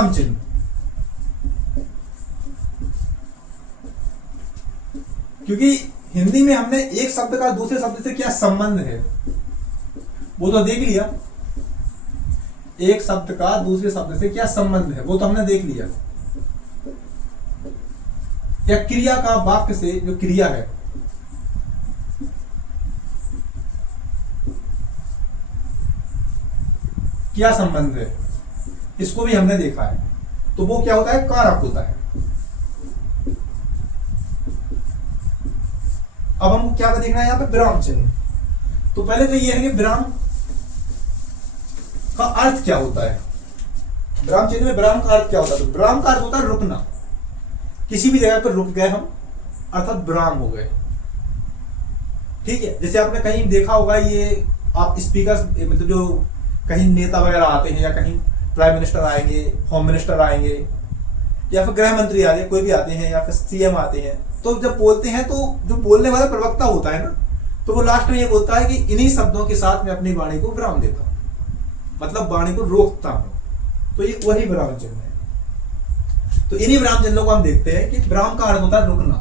विराम चिन्ह। क्योंकि हिंदी में हमने एक शब्द का दूसरे शब्द से क्या संबंध है वो तो देख लिया, एक शब्द का दूसरे शब्द से क्या संबंध है वो तो हमने देख लिया। या क्रिया का वाक्य से जो क्रिया है, क्या संबंध है, इसको भी हमने देखा है। तो वो क्या होता है, कारक होता है। अब हमको क्या देखना है यहाँ पे, विराम चिन्ह। तो पहले तो ये है कि विराम का अर्थ क्या होता है। विराम चिन्ह में विराम का अर्थ क्या होता है, तो विराम का अर्थ होता है रुकना। किसी भी जगह पर रुक गए हम, अर्थात विराम हो गए। ठीक है, जैसे आपने कहीं देखा होगा, ये आप स्पीकर मतलब जो कहीं नेता वगैरह आते हैं, या कहीं प्राइम मिनिस्टर आएंगे, होम मिनिस्टर आएंगे, या फिर गृह मंत्री आ रहे, कोई भी आते हैं, या फिर सीएम आते हैं, तो जब बोलते हैं तो जो बोलने वाला प्रवक्ता होता है ना, तो वो लास्ट में ये बोलता है कि इन्हीं शब्दों के साथ मैं अपनी वाणी को विराम देता हूं, मतलब वाणी को रोकता हूं। तो ये वही विराम चिन्ह है। तो इन्हीं विराम चिन्हों को हम देखते हैं कि विराम का अर्थ होता है रुकना।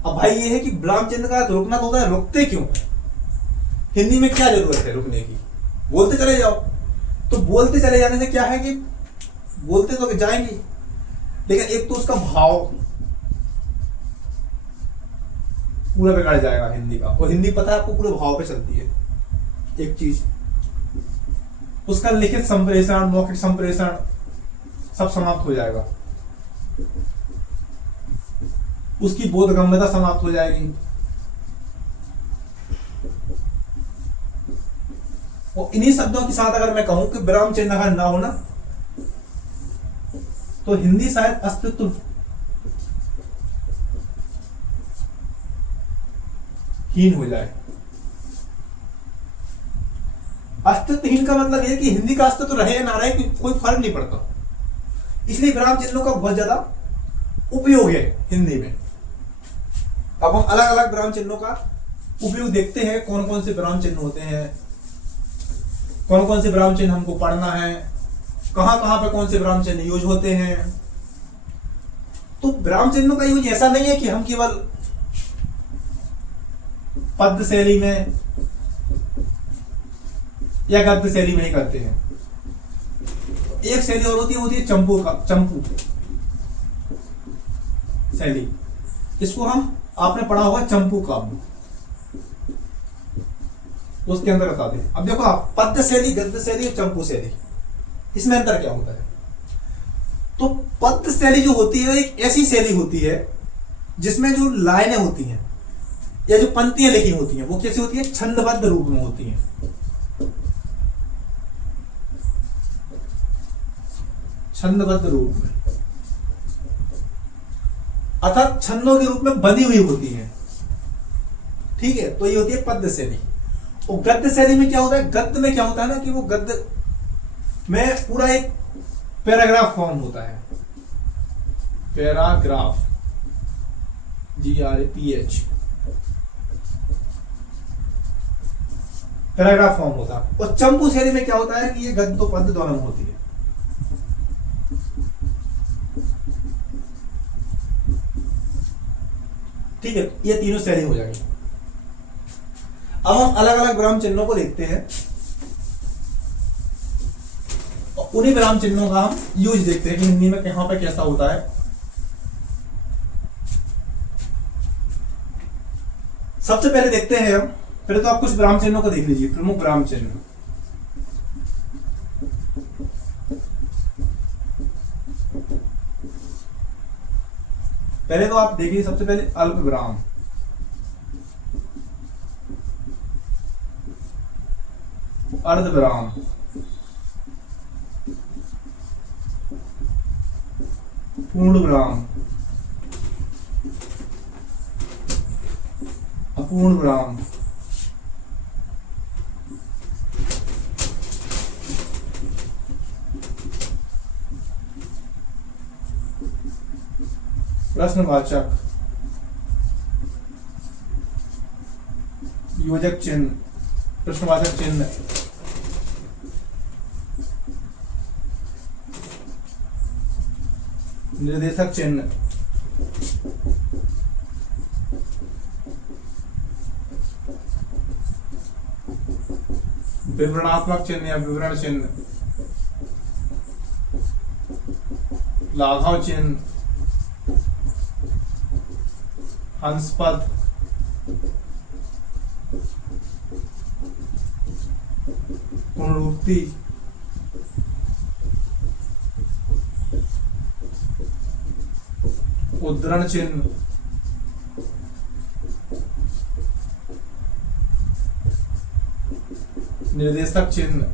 अब भाई ये है कि विराम चिन्ह का अर्थ रुकना तो होता है, रुकते क्यों? हिंदी में क्या जरूरत है रुकने की, बोलते चले जाओ। तो बोलते चले जाने से क्या है कि बोलते तो जाएंगे, लेकिन एक तो उसका भाव पूरा बिगड़ जाएगा हिंदी का। और हिंदी पता है आपको पूरे भाव पे चलती है। एक चीज, उसका लिखित संप्रेषण, मौखिक संप्रेषण सब समाप्त हो जाएगा, उसकी बोधगम्यता समाप्त हो जाएगी। और इन्हीं शब्दों के साथ अगर मैं कहूं कि विराम चिन्ह अगर ना हो ना, तो हिंदी शायद अस्तित्व हीन हो जाए। अस्तित्वहीन का मतलब यह कि हिंदी का अस्तित्व रहे या ना रहे कोई फर्क नहीं पड़ता। इसलिए विराम चिन्हों का बहुत ज्यादा उपयोग है हिंदी में। अब हम अलग अलग विराम चिन्हों का उपयोग देखते हैं, कौन कौन से विराम चिन्ह होते हैं, कौन कौन से विराम चिन्ह हमको पढ़ना है, कहां कहां पे कौन से विराम चिन्ह यूज होते हैं। तो विराम चिन्हों का यूज ऐसा नहीं है कि हम केवल पद्य शैली में या गद्य शैली में ही करते हैं। एक शैली और होती है चंपू शैली। इसको हम आपने पढ़ा होगा चंपू काव्य, उसके अंदर बताते हैं। अब देखो आप, पद्य शैली, गद्य शैली और चंपू शैली, इसमें अंतर क्या होता है? तो पद्य शैली जो होती है एक ऐसी शैली होती है जिसमें जो लाइनें होती हैं या जो पंक्तियां लिखी होती हैं वो कैसी होती है, छंदबद्ध रूप में होती हैं। छंदबद्ध रूप में, अर्थात छंदों के रूप में बनी हुई होती है। ठीक है, तो ये होती है पद्य शैली। और गद्य शैली में क्या होता है, गद्य में क्या होता है ना कि वो गद्य में पूरा एक पैराग्राफ फॉर्म होता है। पैराग्राफ, GRAPH, पैराग्राफ फॉर्म होता है। और चंपू शैली में क्या होता है कि ये गद्य तो पद्य दोनों में होती है। ठीक है, ये तीनों शैली हो जाएगी। अब हम अलग अलग विराम चिन्हों को देखते हैं और उन्हीं विराम चिन्हों का हम यूज देखते हैं कि हिंदी में कहां पे कैसा होता है। सबसे पहले देखते हैं हम, पहले तो आप कुछ विराम चिन्हों को देख लीजिए, प्रमुख विराम चिन्ह। पहले तो आप देखिए, सबसे पहले अल्प विराम, अर्ध विराम, पूर्ण विराम, अपूर्ण विराम, प्रश्नवाचक, योजक चिन्ह, प्रश्नवाचक चिन्ह, निर्देशक चिन्ह, विवरणात्मक चिन्ह या विवरण चिन्ह, लाघव चिन्ह, हंसपद, पुनरुक्ति, उद्धरण चिन्ह, निर्देशक चिन्ह,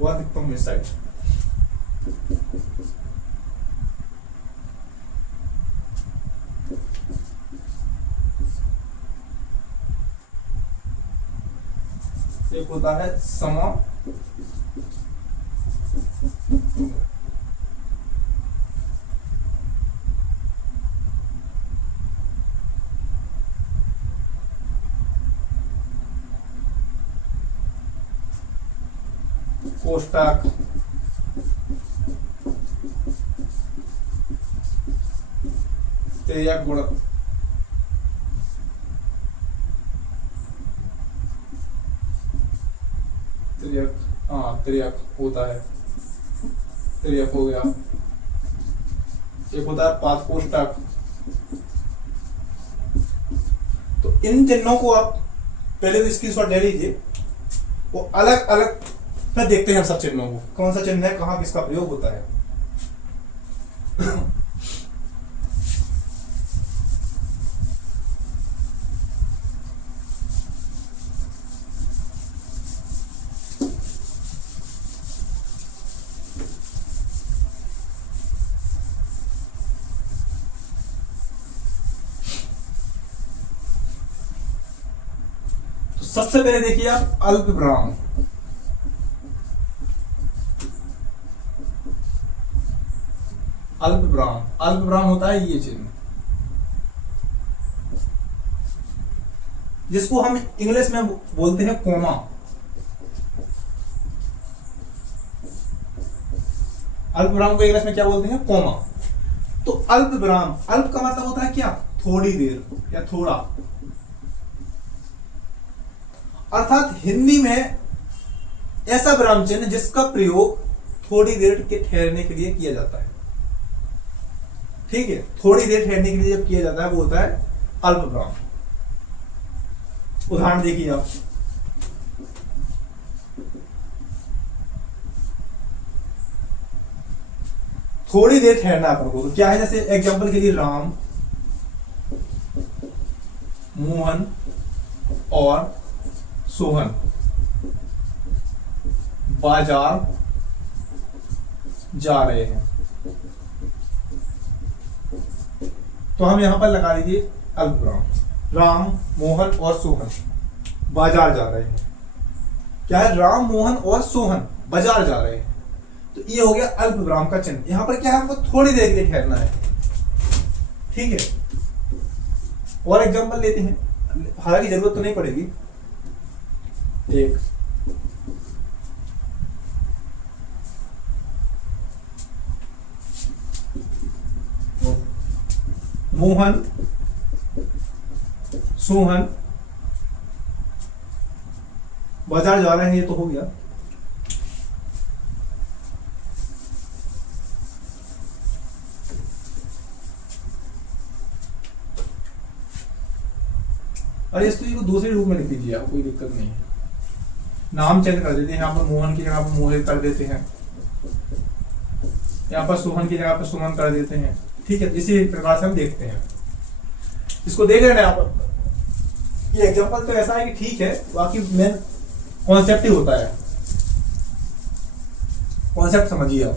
वह दिखता हूं इस साइड। एक होता है समा, कोष्टक, तेयक गुण, त्रियक होता है, त्रियक हो गया। एक होता है पाद कोष्टक। तो इन चिन्हों को आप पहले तो स्क्रीनशॉट ले लीजिए, वो अलग अलग में देखते हैं हम सब चिन्हों को, कौन सा चिन्ह है, कहां किसका प्रयोग होता है। सबसे पहले देखिए आप अल्प विराम। अल्प विराम, अल्प विराम होता है ये चिन्ह, जिसको हम इंग्लिश में बोलते हैं कोमा। अल्प विराम को इंग्लिश में क्या बोलते हैं? कोमा। तो अल्प विराम, अल्प का मतलब होता है क्या? थोड़ी देर या थोड़ा। अर्थात हिंदी में ऐसा विराम चिन्ह जिसका प्रयोग थोड़ी देर के ठहरने के लिए किया जाता है। ठीक है, थोड़ी देर ठहरने के लिए जब किया जाता है वो होता है अल्प विराम। उदाहरण देखिए आप, थोड़ी देर ठहरना अपन को क्या है, जैसे एग्जांपल के लिए राम, मोहन और सोहन बाजार जा रहे हैं। तो हम यहां पर लगा दीजिए अल्प विराम। राम, मोहन और सोहन बाजार जा रहे हैं। क्या है? राम, मोहन और सोहन बाजार जा रहे हैं। तो ये हो गया अल्प विराम का चिन्ह। यहां पर क्या है? हमको थोड़ी देर के लिए ठहरना है। ठीक है, और एग्जांपल लेते हैं, हालांकि जरूरत तो नहीं पड़ेगी। एक मोहन, सोहन बाजार जा रहे हैं, ये तो हो गया। अरे इसको ये दूसरे रूप में लिख दीजिए आप, कोई दिक्कत नहीं है। नाम चेंज कर देते हैं, यहाँ पर मोहन की जगह पर मोहित कर देते हैं, यहाँ पर सोहन की जगह पर सुमन कर देते हैं। ठीक है, इसी प्रकार से हम देखते हैं। इसको देख रहे हैं आप, ये एग्जांपल तो ऐसा है कि ठीक है, बाकी मेन कॉन्सेप्ट ही होता है। कॉन्सेप्ट समझिए आप।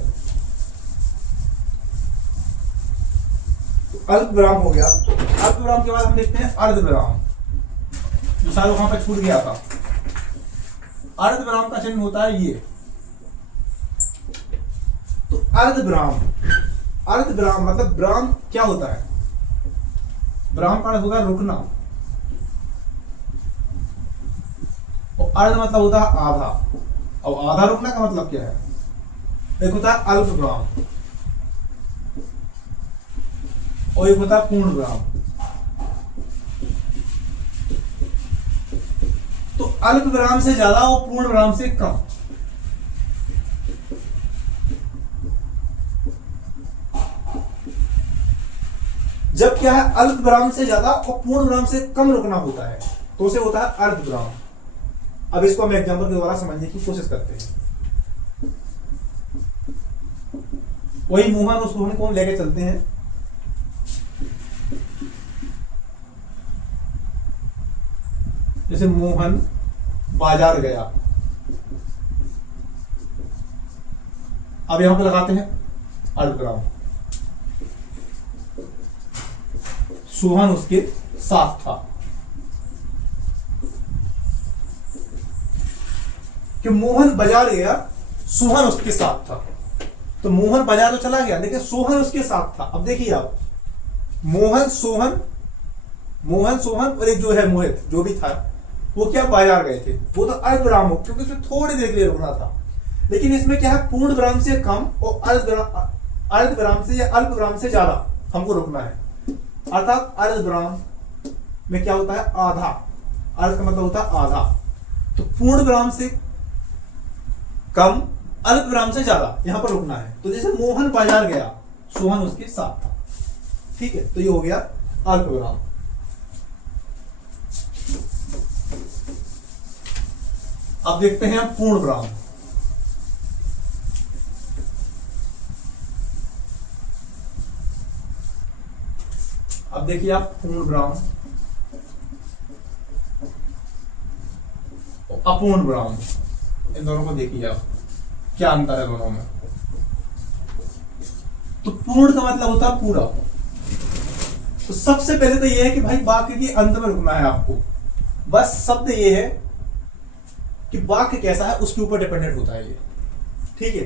अल्प विराम हो गया। अल्प विराम के बाद हम देखते हैं अर्ध विराम, जो साल वहां पर छूट गया था। अर्ध विराम का चिन्ह होता है ये। तो अर्ध विराम, अर्ध विराम मतलब विराम क्या होता है? विराम का अर्थ होगा रुकना, और अर्ध मतलब होता है आधा। अब आधा रुकना का मतलब क्या है? एक होता है अल्प विराम और एक होता है पूर्ण विराम। तो अल्प विराम से ज्यादा और पूर्ण विराम से कम। जब क्या है, अल्प विराम से ज्यादा और पूर्ण विराम से कम रुकना होता है तो उसे होता है अर्ध विराम। अब इसको हम एग्जांपल के द्वारा समझने की कोशिश करते हैं। वही मोहन उस मोहन को हम लेके चलते हैं। जैसे मोहन बाजार गया, अब यहां पर लगाते हैं अर्धविराम। सोहन उसके साथ था। कि मोहन बाजार गया, सोहन उसके साथ था। तो मोहन बाजार तो चला गया लेकिन सोहन उसके साथ था। अब देखिए आप, मोहन सोहन और एक जो है मोहित जो भी था वो क्या बाजार गए थे, वो तो अर्धविराम हो क्योंकि उसमें थोड़ी देर के लिए रुकना था। लेकिन इसमें क्या है, पूर्ण विराम से कम और अर्धविराम से या अल्प विराम से ज्यादा हमको रुकना है। अर्थात अर्धविराम में क्या होता है, आधा। अर्ध का मतलब होता है आधा। तो पूर्ण विराम से कम, अल्प विराम से ज्यादा यहां पर रुकना है। तो जैसे मोहन बाजार गया, सोहन उसके साथ था। ठीक है, तो ये हो गया अल्प विराम। अब देखते हैं पूर्ण विराम। अब देखिए आप, पूर्ण विराम और अपूर्ण विराम, इन दोनों को देखिए आप, क्या अंतर है दोनों में। तो पूर्ण का मतलब होता है पूरा। तो सबसे पहले तो यह है कि भाई वाक्य के अंत में रुकना है आपको। बस शब्द ये है कि वाक्य कैसा है उसके ऊपर डिपेंडेंट होता है ये। ठीक है,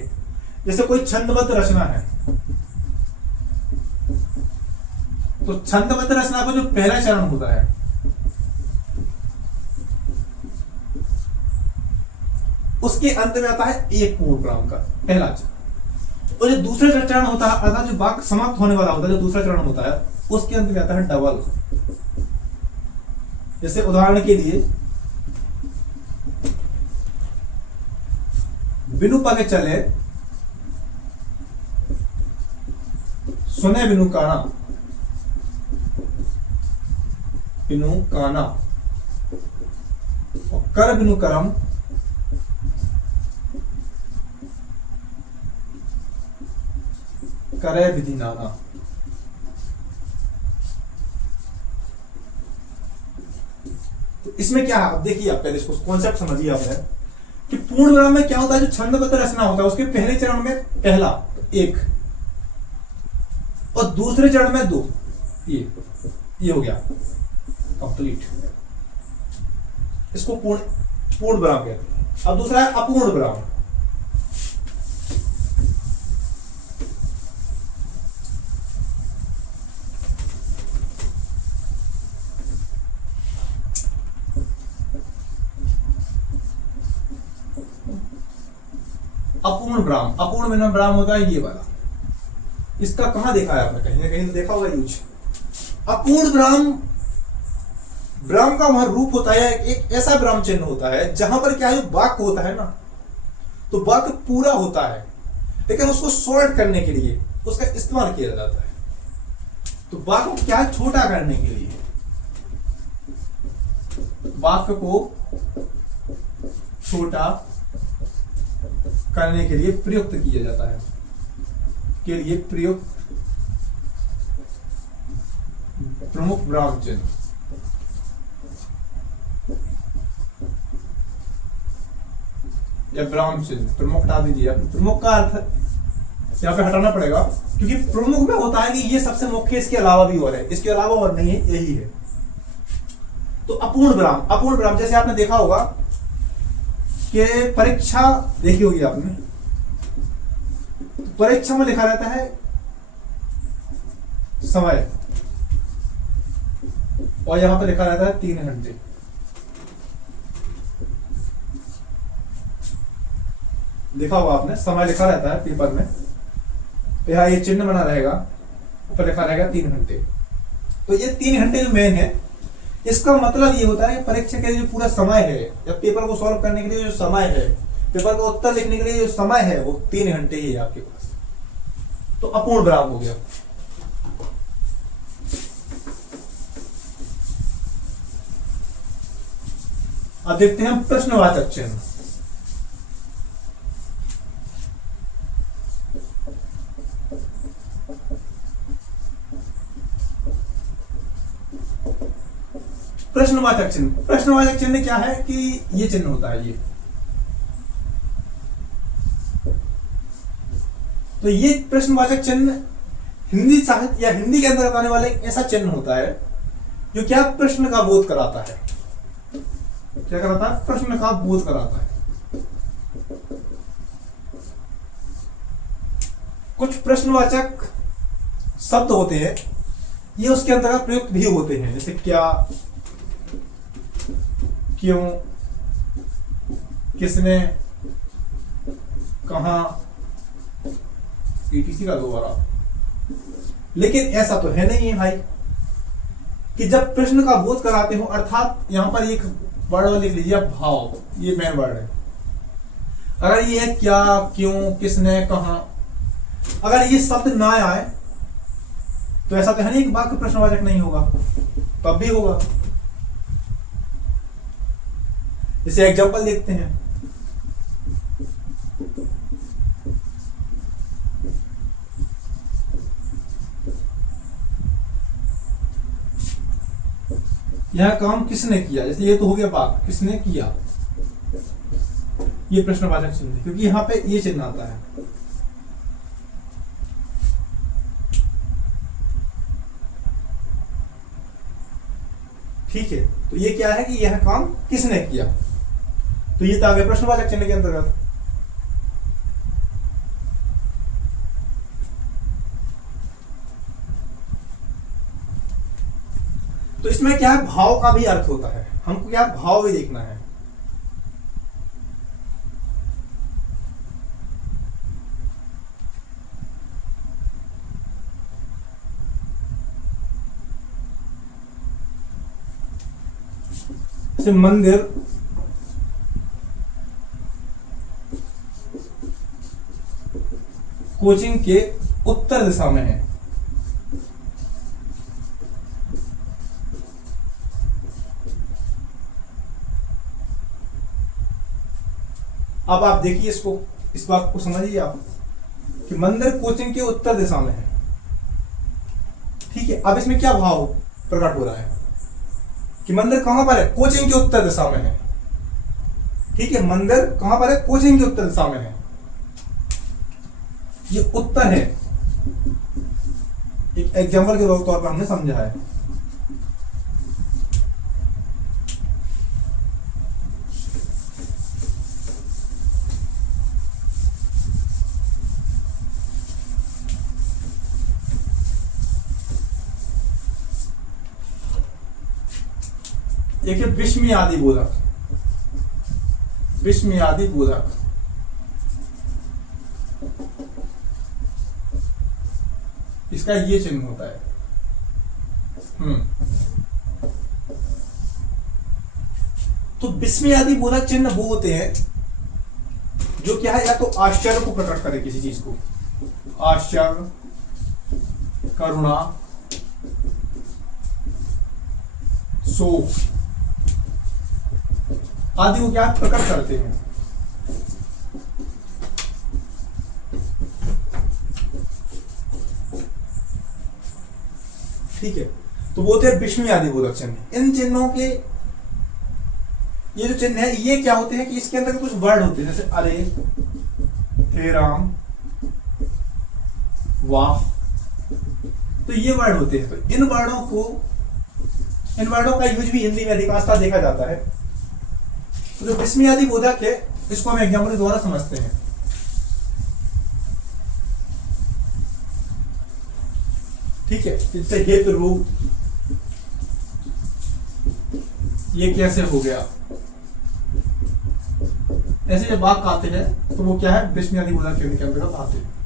जैसे कोई छंदबद्ध रचना है, तो छंदबद्ध रचना का जो पहला चरण होता है उसके अंत में आता है एक पूर्ण विराम का पहला चरण। और जो दूसरा चरण होता है, अर्थात जो वाक्य समाप्त होने वाला होता है, जो दूसरा चरण होता है उसके अंत में आता है डबल। जैसे उदाहरण के लिए, बिनु पगे चले सुने बिनु काना, बिनु काना और कर बिनु करम, करे विधि नाना। तो इसमें क्या है, अब देखिए आप, पहले इसको कॉन्सेप्ट समझिए आपने कि पूर्ण विराम में क्या होता है, जो छंदबद्ध रचना होता है उसके पहले चरण में पहला एक और दूसरे चरण में दो, ये हो गया कंप्लीट। इसको पूर्ण विराम कहते हैं। अब दूसरा है अपूर्ण विराम। अपूर्ण विराम, अपूर्ण विराम होता है ये वाला। इसका कहां देखा है आपने, कहीं ना कहीं तो देखा होगा यूज। अपूर्ण विराम, विराम का वहां रूप होता है, एक ऐसा विराम चिन्ह होता है जहां पर क्या है, वाक्य होता है ना, तो वाक्य पूरा होता है लेकिन उसको शॉर्ट करने के लिए उसका इस्तेमाल किया जाता है। तो वाक्य को क्या है, छोटा करने के लिए, वाक्य को छोटा करने के लिए प्रयुक्त किया जाता है, के लिए प्रयुक्त प्रमुख विराम चिन्ह। या विराम चिन्ह, प्रमुख हटा दीजिए, प्रमुख का अर्थ यहाँ पे हटाना पड़ेगा क्योंकि प्रमुख में होता है कि ये सबसे मुख्य, इसके अलावा भी और है, इसके अलावा और नहीं है, यही है। तो अपूर्ण विराम, अपूर्ण विराम जैसे आपने देखा होगा कि परीक्षा देखी होगी आपने, परीक्षा में लिखा रहता है समय और यहां पर लिखा रहता है 3 घंटे। लिखा होगा आपने, समय लिखा रहता है पेपर में, तो यहाँ ये चिन्ह बना रहेगा, ऊपर लिखा रहेगा 3 घंटे। तो ये 3 घंटे जो मेन है, इसका मतलब ये होता है कि परीक्षा के लिए जो पूरा समय है, या पेपर को सॉल्व करने के लिए जो समय है, पेपर का उत्तर लिखने के लिए जो समय है, वो 3 घंटे ही है आपके पास। तो अपूर्ण विराम हो गया। अब देखते हैं हम प्रश्नवाचक चिन्ह। प्रश्नवाचक चिन्ह, प्रश्नवाचक चिन्ह क्या है कि ये चिन्ह होता है ये, तो ये प्रश्नवाचक चिन्ह हिंदी साहित्य या हिंदी के अंतर्गत आने वाला एक ऐसा चिन्ह होता है जो क्या प्रश्न का बोध कराता है। क्या कराता है? प्रश्न का बोध कराता है। कुछ प्रश्नवाचक शब्द होते हैं, ये उसके अंतर्गत प्रयुक्त भी होते हैं, जैसे क्या, क्यों, किसने, कहां, etc का दोबारा। लेकिन ऐसा तो है नहीं है भाई कि जब प्रश्न का बोध कराते हो, अर्थात यहां पर एक वर्ड लिख लीजिए भाव, ये मेन वर्ड है। अगर ये है क्या, क्यों, किसने, कहां, अगर ये शब्द ना आए तो ऐसा तो है नहीं कि वाक्य प्रश्नवाचक नहीं होगा, तब भी होगा। जैसे एग्जांपल देखते हैं, यह काम किसने किया, जैसे ये तो हो गया वाक्य, किसने किया, ये प्रश्नवाचक चिन्ह है, क्योंकि यहां पे ये चिन्ह आता है। ठीक है, तो ये क्या है कि यह काम किसने किया, तो ये तो आ गया प्रश्नवाचक चिन्ह के अंतर्गत। तो इसमें क्या है, भाव का भी अर्थ होता है, हमको क्या भाव भी देखना है। जैसे मंदिर, कोचिंग के उत्तर दिशा में है। अब आप देखिए इसको, इस बात को समझिए आप कि मंदिर कोचिंग के उत्तर दिशा में है। ठीक है, अब इसमें क्या भाव प्रकट हो रहा है कि मंदिर कहां पर है, कोचिंग के उत्तर दिशा में है। ठीक है, मंदिर कहां पर है, कोचिंग के उत्तर दिशा में है। ये उत्तर है, एक एग्जांपल के तौर पर हमने समझा है। एक है विस्मयादि बोधक, विस्मयादि बोधक, इसका ये चिन्ह होता है। तो विस्मयादि बोधक चिन्ह वो होते हैं जो क्या है, या तो आश्चर्य को प्रकट करे किसी चीज को, आश्चर्य, करुणा, शोक आदि को क्या प्रकट करते हैं। ठीक है, तो वो थे विस्मयादि बोधक चिन्ह। इन चिन्हों के ये जो चिन्ह है, ये क्या होते हैं कि इसके अंदर कुछ वर्ड होते हैं, जैसे अरे, हे राम, वाह, तो ये वर्ड होते हैं। तो इन वर्डों का यूज भी हिंदी में अधिकांशतः देखा जाता है। तो जो विस्मयादि बोधक है, इसको हम एग्जाम्पल के द्वारा समझते हैं। ठीक है, जैसे हे प्रभु, ये कैसे हो गया, ऐसे जब वाक्य आते हैं तो वो क्या है, विस्मय आदि बोधक चिन्ह के अंतर्गत आते हैं।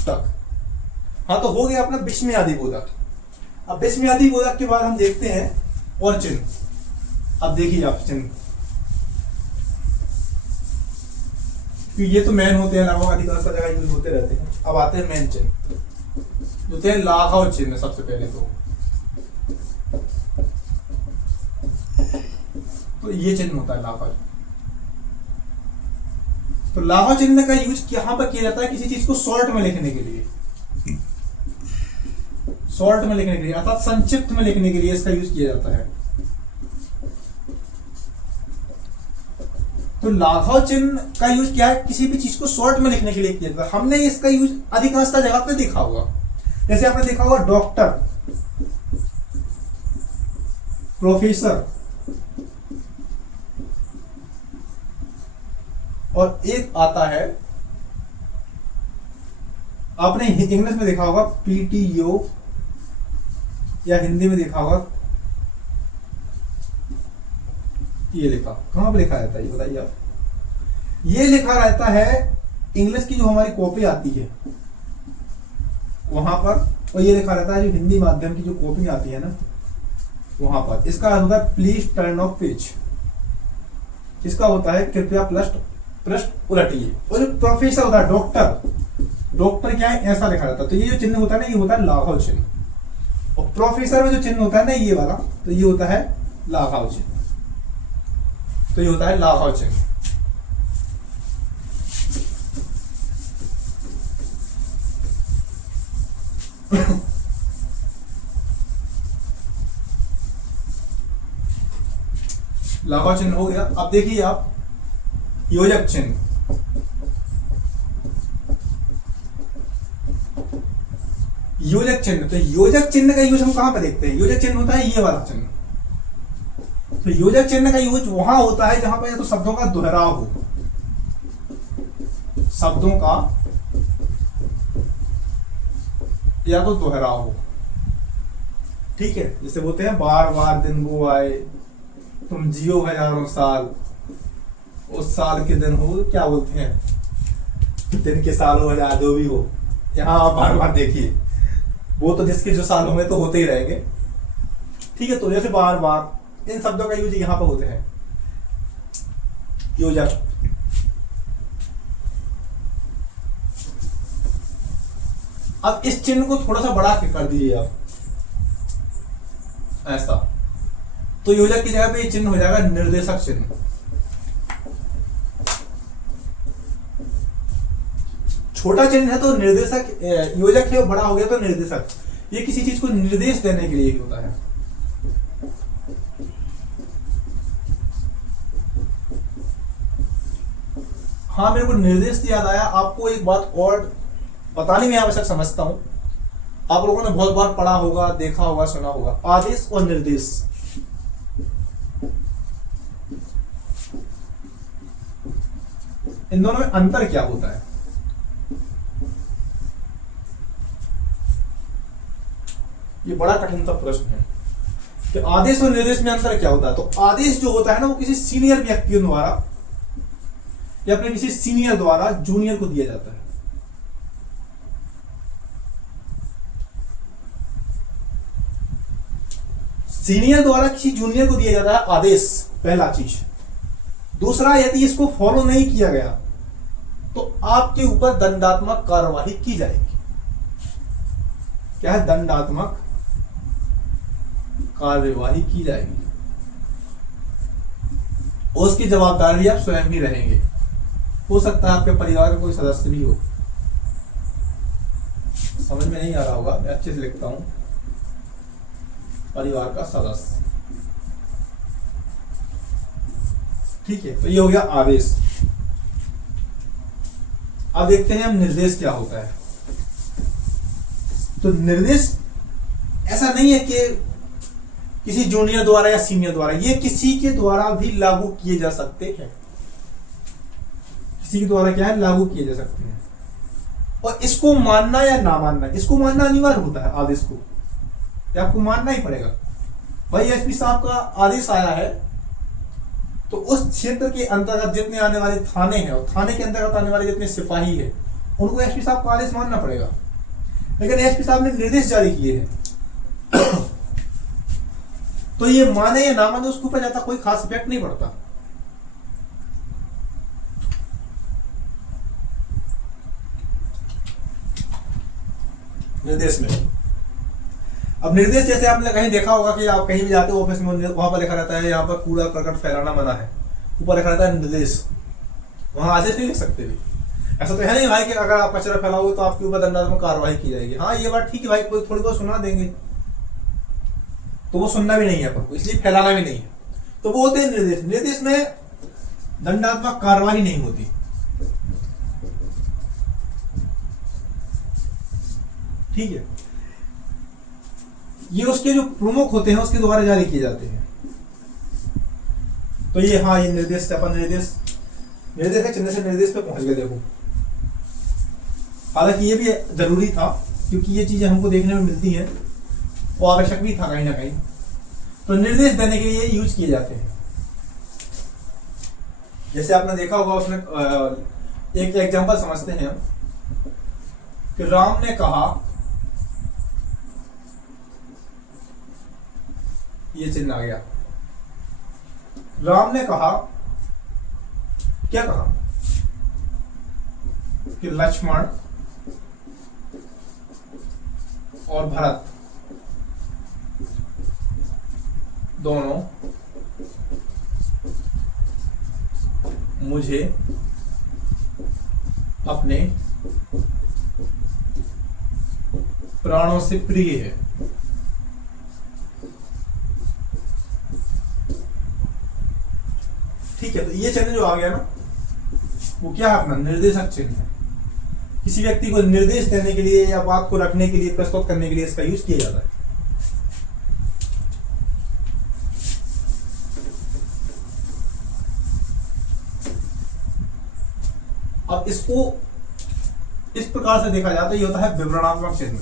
तक हाँ, तो हो गया अपना विस्मय आदि बोधक। अब विस्मय आदि बोधक के बाद हम देखते हैं और चिन्ह। अब देखिए आप चिन्ह, ये तो मैन होते हैं, लाघव अधिकांश जगह यूज होते रहते हैं। अब आते हैं मैन चिन्ह, जो थे लाघव चिन्ह। सबसे पहले तो ये चिन्ह होता है लाघव। तो लाघव चिन्ह का यूज यहां पर किया जाता है किसी चीज को शॉर्ट में लिखने के लिए, शॉर्ट में लिखने के लिए अर्थात संक्षिप्त में लिखने के लिए इसका यूज किया जाता है। तो लाघव चिन्ह का यूज क्या है, किसी भी चीज को शॉर्ट में लिखने के लिए किया जाता है। हमने इसका यूज अधिकांशतः जगह पे देखा होगा, जैसे आपने देखा होगा डॉक्टर, प्रोफेसर, और एक आता है आपने इंग्लिश में देखा होगा पीटीओ, या हिंदी में देखा होगा ये लिखा, कहां पर लिखा रहता है ये बताइए आप। ये लिखा रहता है इंग्लिश की जो हमारी कॉपी आती है वहां पर, और ये लिखा रहता है जो हिंदी माध्यम की जो कॉपी आती है ना वहां पर। इसका अर्थ होता है प्लीज टर्न ऑफ पेज। इसका होता है कृपया पृष्ठ उलटिए। और जो प्रोफेसर होता है डॉक्टर, डॉक्टर क्या है ऐसा लिखा रहता है। तो ये जो चिन्ह होता है ना ये होता है लाघव चिन्ह। और प्रोफेसर में जो चिन्ह होता है ना ये वाला, तो ये होता है लाघव चिन्ह। तो ये होता है लाघव चिन्ह। लाघव चिन्ह हो गया। अब देखिए आप योजक चिन्ह। योजक चिन्ह, तो योजक चिन्ह का यूज हम कहां पर देखते हैं, योजक चिन्ह होता है ये वाला चिन्ह। तो योजक चिन्ह का यूज वहां होता है जहां पर या तो शब्दों का दोहराव हो, शब्दों का या तो दोहराव हो, ठीक है। जैसे बोलते हैं बार बार दिन वो आए, तुम जियो हजारों साल, उस साल के दिन हो, क्या बोलते हैं दिन के साल हो हजार जो भी हो। यहाँ आप बार बार देखिए, वो तो जिसके जो सालों में तो होते ही रहेंगे, ठीक है। तो जैसे बार बार इन शब्दों का यूज यहाँ पर होते हैं योजक। अब इस चिन्ह को थोड़ा सा बड़ा कर दीजिए आप ऐसा, तो योजक की जगह पे ये चिन्ह हो जाएगा निर्देशक चिन्ह। छोटा चिन्ह है तो निर्देशक, योजक है, बड़ा हो गया तो निर्देशक। ये किसी चीज को निर्देश देने के लिए होता है। हाँ, मेरे को निर्देश से याद आया, आपको एक बात और बताने में आवश्यक समझता हूं। आप लोगों ने बहुत बार पढ़ा होगा, देखा होगा, सुना होगा, आदेश और निर्देश। इन दोनों में अंतर क्या होता है? ये बड़ा कठिन सा प्रश्न है कि आदेश और निर्देश में अंतर क्या होता है। तो आदेश जो होता है ना वो किसी सीनियर व्यक्तियों द्वारा या अपने किसी सीनियर द्वारा जूनियर को दिया जाता है। सीनियर द्वारा किसी जूनियर को दिया जाता है आदेश, पहला चीज। दूसरा, यदि इसको फॉलो नहीं किया गया तो आपके ऊपर दंडात्मक कार्यवाही की जाएगी। क्या है? दंडात्मक कार्यवाही की जाएगी और उसकी जवाबदारी आप स्वयं भी रहेंगे। हो सकता है आपके परिवार का कोई सदस्य भी हो। समझ में नहीं आ रहा होगा, मैं अच्छे से लिखता हूं, परिवार का सदस्य। ठीक है, तो ये हो गया आदेश। अब देखते हैं हम निर्देश क्या होता है। तो निर्देश ऐसा नहीं है कि किसी जूनियर द्वारा या सीनियर द्वारा, ये किसी के द्वारा भी लागू किए जा सकते हैं, किसी के द्वारा क्या है, लागू किए जा सकते हैं। और इसको मानना या ना मानना, इसको मानना अनिवार्य होता है आदेश को, या आपको मानना ही पड़ेगा। भाई एसपी साहब का आदेश आया है तो उस क्षेत्र के अंतर्गत जितने आने वाले थाने हैं और थाने के अंतर्गत आने वाले जितने सिपाही है उनको एसपी साहब का आदेश मानना पड़ेगा। लेकिन एसपी साहब ने निर्देश जारी किए हैं तो ये माने या ना माने उसके ऊपर ज्यादा कोई खास इफेक्ट नहीं पड़ता। निर्देश में, अब निर्देश जैसे आपने कहीं देखा होगा कि आप कहीं भी जाते हो ऑफिस में, वहां पर लिखा रहता है यहाँ पर कूड़ा करकट फैलाना मना है, ऊपर लिखा रहता है निर्देश, वहां आदेश नहीं लिख सकते भी। ऐसा तो है नहीं भाई कि अगर आप कचरा फैलाओगे तो आपके ऊपर दंडात्मक कार्रवाई की जाएगी। हाँ ये बात ठीक है भाई, कोई थोड़ी बहुत सुना देंगे तो वो सुनना भी नहीं है अपन को, इसलिए फैलाना भी नहीं है, तो वो होते हैं निर्देश। निर्देश में दंडात्मक कार्रवाई नहीं होती। ठीक है, ये उसके जो प्रमुख होते हैं उसके द्वारा जारी किए जाते हैं। तो ये, हाँ ये निर्देश से अपन निर्देश के चिन्ह से निर्देश पे पहुंच गए। देखो हालांकि ये भी जरूरी था क्योंकि ये चीजें हमको देखने में मिलती हैं और आवश्यक भी था कहीं ना कहीं, तो निर्देश देने के लिए यूज किए जाते हैं। जैसे आपने देखा होगा उसमें एक एग्जांपल समझते हैं कि राम ने कहा, ये चिन्ह आ गया, राम ने कहा, क्या कहा कि लक्ष्मण और भरत दोनों मुझे अपने प्राणों से प्रिय है। ठीक है, तो ये चिन्ह जो आ गया ना वो क्या है, अपना निर्देशक चिन्ह है। किसी व्यक्ति को निर्देश देने के लिए या बात को रखने के लिए, प्रस्तुत करने के लिए इसका यूज किया जाता है। अब इसको इस प्रकार से देखा जाता है, ये होता है विवरणात्मक चिन्ह।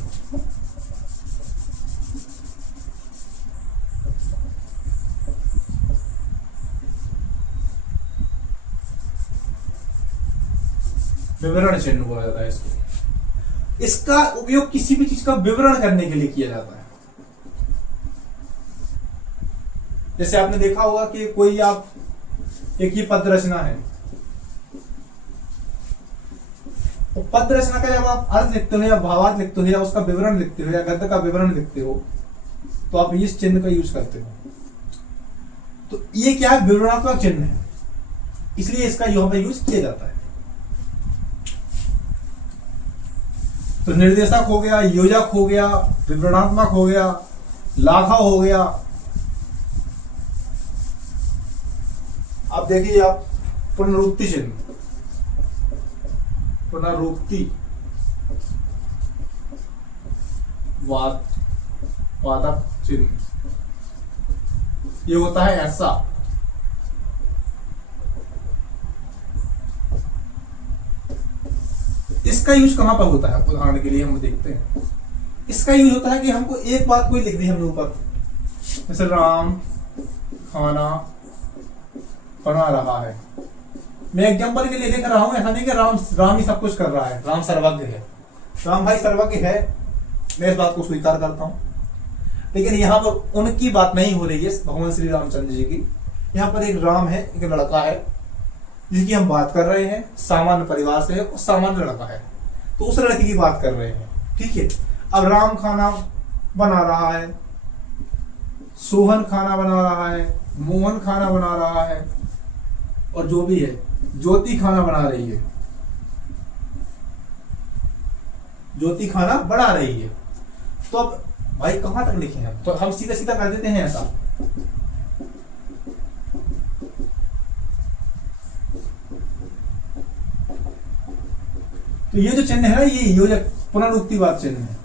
विवरण चिन्ह बोला जाता है इसको। इसका उपयोग किसी भी चीज का विवरण करने के लिए किया जाता है। जैसे आपने देखा होगा कि कोई आप एक ही पद रचना है, तो पद रचना का जब आप अर्थ लिखते हो या भावार्थ लिखते हो या उसका विवरण लिखते हो या गद्य का विवरण लिखते हो तो आप इस चिन्ह का यूज करते हो। तो ये क्या है, विवरणात्मक चिन्ह है, इसलिए इसका यहां पर यूज किया जाता है। तो निर्देशक हो गया, योजक हो गया, विवरणात्मक हो गया, लाघव हो गया। अब देखिए आप पुनरुक्ति चिन्ह, पुनरुक्ति वादक चिन्ह, ये होता है ऐसा। इसका यूज कहां पर होता है, उदाहरण के लिए हम देखते हैं। इसका यूज होता है कि हमको एक बात कोई लिख दी हमने ऊपर, जैसे राम खाना बना रहा है। मैं एग्जांपल के लिए लिख रहा हूं, ऐसा नहीं कि राम ही सब कुछ कर रहा है, राम सर्वज्ञ है। राम भाई सर्वज्ञ है, मैं इस बात को स्वीकार करता हूं, लेकिन यहाँ पर उनकी बात नहीं हो रही है, भगवान श्री रामचंद्र जी की। यहाँ पर एक राम है, एक लड़का है जिसकी हम बात कर रहे हैं, सामान्य परिवार से है और सामान्य लड़का है, तो उस लड़के की बात कर रहे हैं। ठीक है, अब राम खाना बना रहा है, सोहन खाना बना रहा है, मोहन खाना बना रहा है, और जो भी है ज्योति खाना बना रही है, ज्योति खाना बना रही है। तो अब भाई कहां तक लिखे हैं, तो हम सीधा सीधा कर देते हैं ऐसा। तो ये जो चिन्ह है ना, ये योजक पुनरुक्तिवाद चिन्ह है।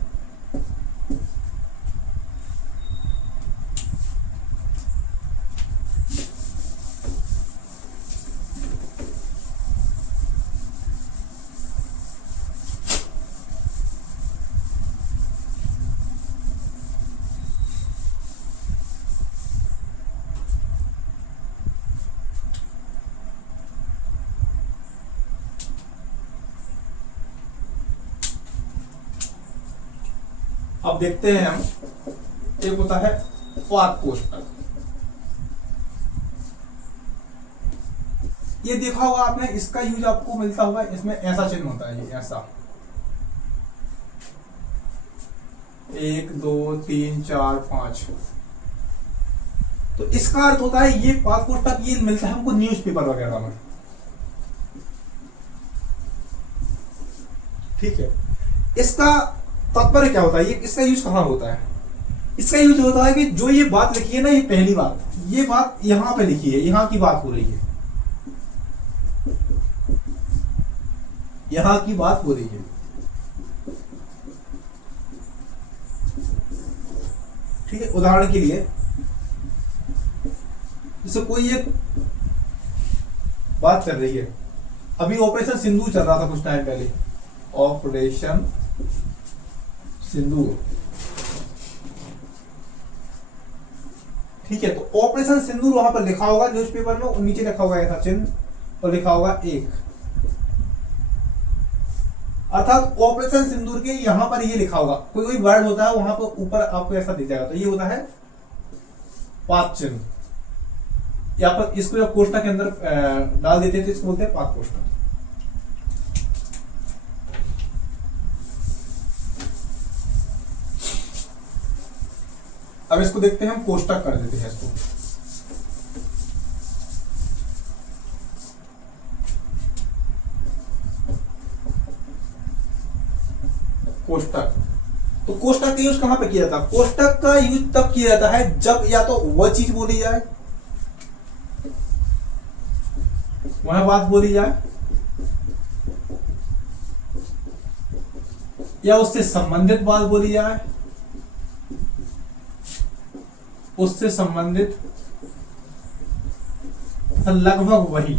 अब देखते हैं हम, एक होता है पाद कोष्टक। ये देखा होगा आपने, इसका यूज आपको मिलता होगा, इसमें ऐसा चिन्ह होता है, ये ऐसा 1 2 3 4 5। तो इसका अर्थ होता है ये पाद कोष्टक, ये मिलता है हमको न्यूज़पेपर वगैरह में, ठीक है। इसका तात्पर्य क्या होता है, ये इसका यूज कहां होता है? इसका यूज होता है कि जो ये बात लिखी है ना, ये पहली बात, ये बात यहां पे लिखी है, यहां की बात हो रही है, यहां की बात हो रही है, ठीक है। उदाहरण के लिए जैसे कोई एक बात चल रही है, अभी ऑपरेशन सिंदूर चल रहा था कुछ टाइम पहले, ऑपरेशन सिंदूर, ठीक है। तो ऑपरेशन सिंदूर वहां पर लिखा होगा न्यूज़पेपर में, और नीचे लिखा होगा ऐसा चिन्ह और लिखा होगा 1, अर्थात ऑपरेशन सिंदूर के यहां पर ये लिखा होगा, कोई कोई वर्ड होता है वहां पर ऊपर आपको ऐसा दिख जाएगा, तो ये होता है पाद चिन्ह। यहाँ पर इसको जब कोष्टक के अंदर डाल देते हैं तो इसको बोलते हैं पाद कोष्टक। अब इसको देखते हैं हम, कोष्टक कर देते हैं इसको। कोष्टक, तो कोष्टक का यूज कहां पे किया जाता है? कोष्टक का यूज तब किया जाता है जब या तो वह चीज बोली जाए, वह बात बोली जाए, या उससे संबंधित बात बोली जाए, उससे संबंधित लगभग वही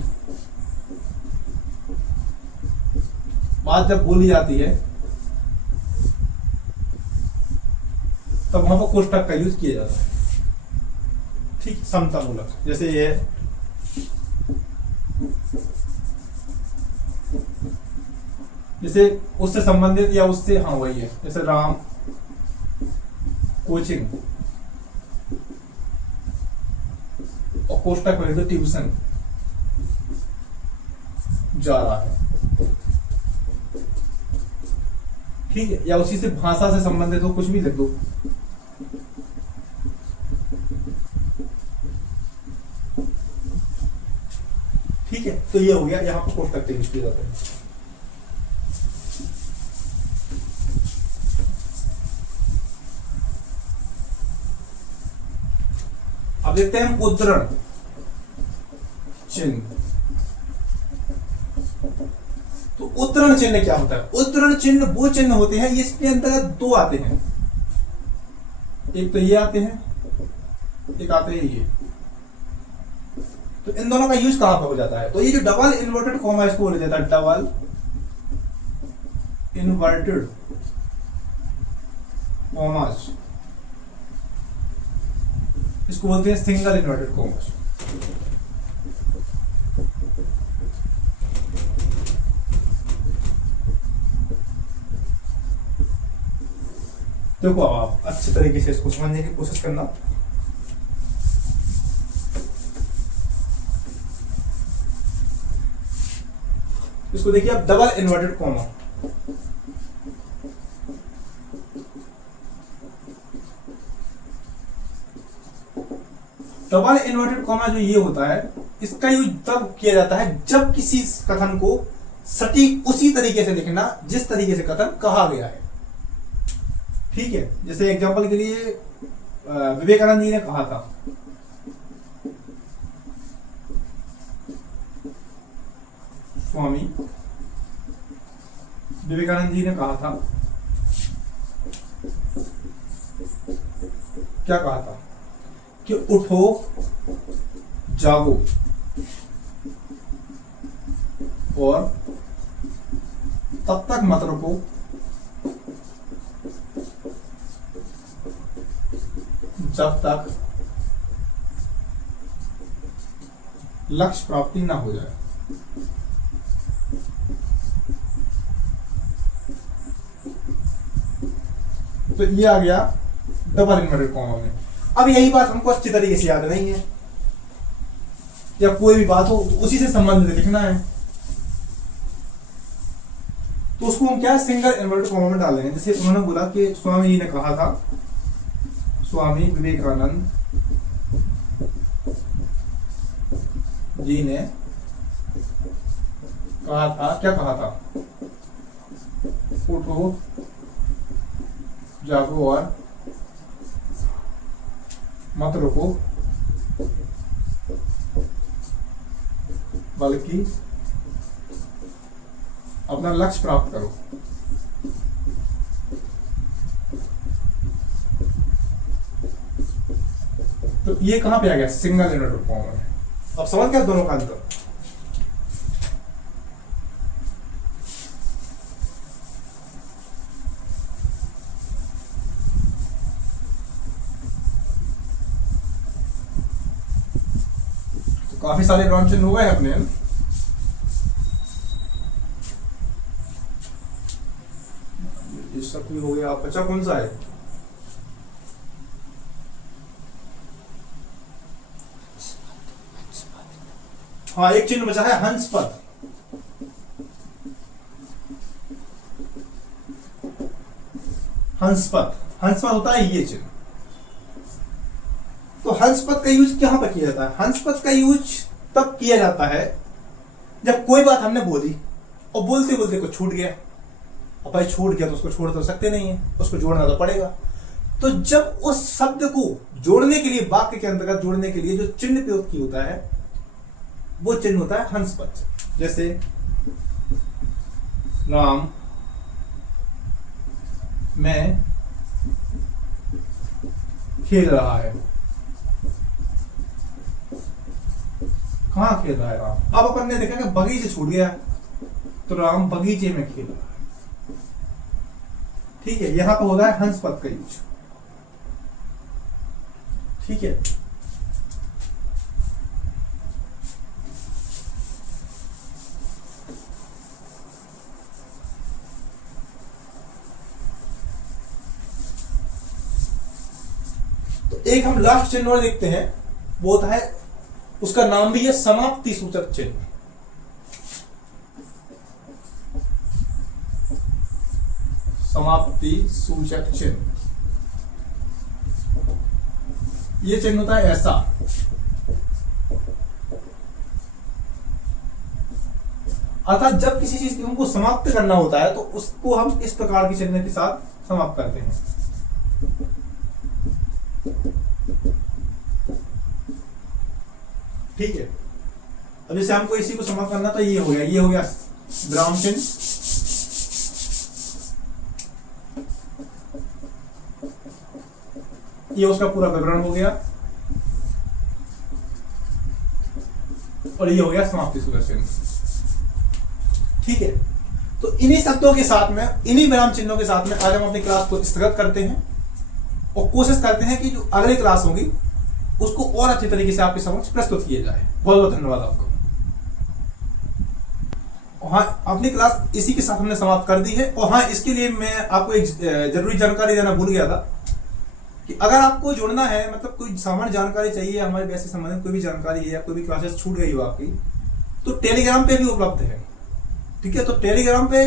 बात जब बोली जाती है तब वहां पर कोष्टक का यूज किया जाता है, ठीक। समतामूलक, जैसे ये जैसे उससे संबंधित या उससे, हाँ वही है, जैसे राम कोचिंग, और कोष्टक में तो ट्यूशन जा रहा है, ठीक है। या उसी से भाषा से संबंधित हो, कुछ भी लिख दो, ठीक है। तो ये हो गया, यहां पर कोष्टक यूज किया जाता है। अब देखते हैं हम उद्धरण चिन्ह। तो उद्धरण चिन्ह क्या होता है? उद्धरण चिन्ह वो चिन्ह होते हैं, इसके अंतर्गत दो आते हैं, एक तो ये आते हैं, एक आते हैं ये। तो इन दोनों का यूज कहां पर हो जाता है? तो ये जो डबल इन्वर्टेड कॉमा, इसको बोला जाता है डबल इन्वर्टेड कॉमास, इसको बोलते हैं सिंगल इन्वर्टेड कॉमास। देखो आप अच्छे तरीके से इसको समझने की कोशिश करना। इसको देखिए आप, double inverted comma, double inverted comma जो ये होता है, इसका यूज तब किया जाता है जब किसी कथन को सटीक उसी तरीके से लिखना जिस तरीके से कथन कहा गया है, ठीक है। जैसे एग्जांपल के लिए विवेकानंद जी ने कहा था, स्वामी विवेकानंद जी ने कहा था, क्या कहा था कि उठो जागो और तब तक मत रुको जब तक लक्ष्य प्राप्ति ना हो जाए। तो ये आ गया डबल इन्वर्टेड कॉमा में। अब यही बात हमको अच्छी तरीके से याद नहीं है, या कोई भी बात हो तो उसी से संबंधित लिखना है, तो उसको हम क्या सिंगल इन्वर्टेड कॉमा में डालेंगे। जैसे उन्होंने बोला कि स्वामी जी ने कहा था, स्वामी विवेकानंद जी ने कहा था, क्या कहा था, उठो जागो और मत रुको, बल्कि अपना लक्ष्य प्राप्त करो। तो ये कहां पे आ गया, सिंगल इन्वर्टेड कॉमा में। अब समझ गया दोनों का अंतर। तो काफी सारे ब्राउन चिन्ह हो गए अपने। इसका हो गया, बचा कौन सा है, हाँ एक चिन्ह बचा है हंसपद। हंसपद, हंसपद होता है ये चिन्ह। तो हंसपद का यूज कहां पर किया जाता है, हंसपद का यूज तब किया जाता है जब कोई बात हमने बोली और बोलते बोलते कुछ छूट गया। अब भाई छूट गया तो उसको छोड़ तो सकते नहीं है, उसको जोड़ना तो पड़ेगा। तो जब उस शब्द को जोड़ने के लिए, वाक्य के अंतर्गत जोड़ने के लिए जो चिन्ह प्रयोग की होता है, वो चिन्ह होता है हंसपद। जैसे राम में खेल रहा है, कहां खेल रहा है राम, अब अपन ने देखा कि बगीचे छूट गया, तो राम बगीचे में खेल रहा है। ठीक है, यहां पर होता है हंसपद का यूज। ठीक है, तो एक हम लास्ट चिन्ह और देखते हैं, वो होता है, उसका नाम भी है समाप्ति सूचक चिन्ह। समाप्ति सूचक चिन्ह, ये चिन्ह होता है ऐसा, अर्थात जब किसी चीज को हमको समाप्त करना होता है तो उसको हम इस प्रकार के चिन्ह के साथ समाप्त करते हैं। ठीक है, अब जैसे हमको इसी को समाप्त करना, तो ये हो गया, ये हो गया विराम चिन्ह। ये उसका पूरा विवरण हो गया, और ये हो गया समाप्ति सूचक चिन्ह। ठीक है, तो इन्हीं शब्दों के साथ में, इन्हीं विराम चिन्हों के साथ में आज हम अपनी क्लास को स्थगित करते हैं और कोशिश करते हैं कि जो अगली क्लास होगी उसको और अच्छी तरीके से आपके समक्ष प्रस्तुत किया जाए। बहुत बहुत धन्यवाद आपको। हाँ, अपनी क्लास इसी के साथ हमने समाप्त कर दी है। और हाँ, इसके लिए मैं आपको एक जरूरी जानकारी देना भूल गया था कि अगर आपको जुड़ना है, मतलब कोई सामान्य जानकारी चाहिए, हमारे वैसे संबंधित कोई भी जानकारी है, या कोई भी क्लासेस छूट गई हो आपकी, तो टेलीग्राम पे भी उपलब्ध है। ठीक है, तो टेलीग्राम पे